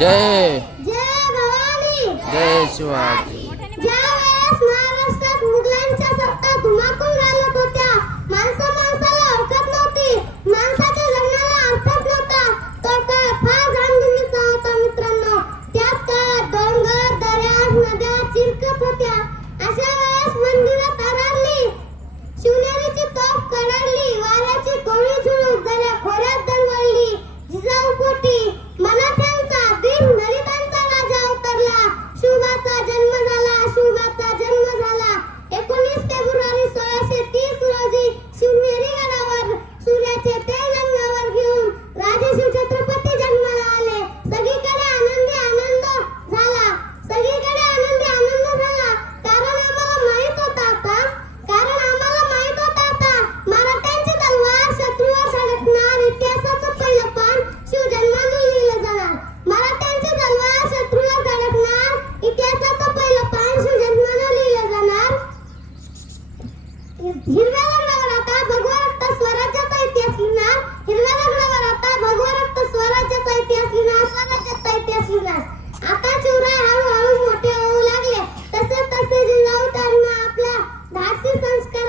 जय जय शिवाजी. ज्यावेळेस महाराष्ट्रात मुघलांच्या सत्ता धुमाकूळ घालत होत्या, माणसाला ओळखत नव्हती, माणसाच्या जन्माला अर्थच नव्हता, तो काळ फार धामधुमीचा होता मित्रांनो. त्याच काळात डोंगर, दऱ्या, नद्या चिरकत होत्या. अशा वेळेस मंदिरात आरारली, शिवनेरीची तोफ कडाडली, वाऱ्याची कोळी झुळूक दऱ्या खोऱ्यात दरवळली. जिजाऊ पोटी मनाठ्यांचा दिन दलितांचा राजा अवतरला. शिवबाचा जन्म झाला, शिवबाचा जन्म झाला. 19 फेब्रुवारी 1630 रोजी शिवनेरी गडावर सूर्याचे तेज अंगावर घेऊन राजे शिवछत्रपती जन्माला आले. सगळीकडे आनंदी आनंद झाला, सगळीकडे आनंदी आनंद झाला. कारण आम्हाला माहित होता मराठ्यांची तलवार शत्रूवर धडकणार, इतिहासाचं पहिलं पान शिवजन्मानं लिहिलं जाणार. मराठ्यांची तलवार शत्रूवर धडकणार, इतिहासाचं पहिलं पान शिवजन्मानं लिहिलं जाणार. हिरव्या रंगावर आता भगवा रक्त स्वराज्याचा इतिहास लिहिणार, हिरव्या रंगावर आता भगवा रक्त स्वराज्याचा इतिहास लिहिणार, स्वराज्याचा इतिहास लिहिणार. आता शिवराय हळूहळू मोठे होऊ लागले. तसे जिजाऊ त्यांना आपल्या धाडसी संस्कार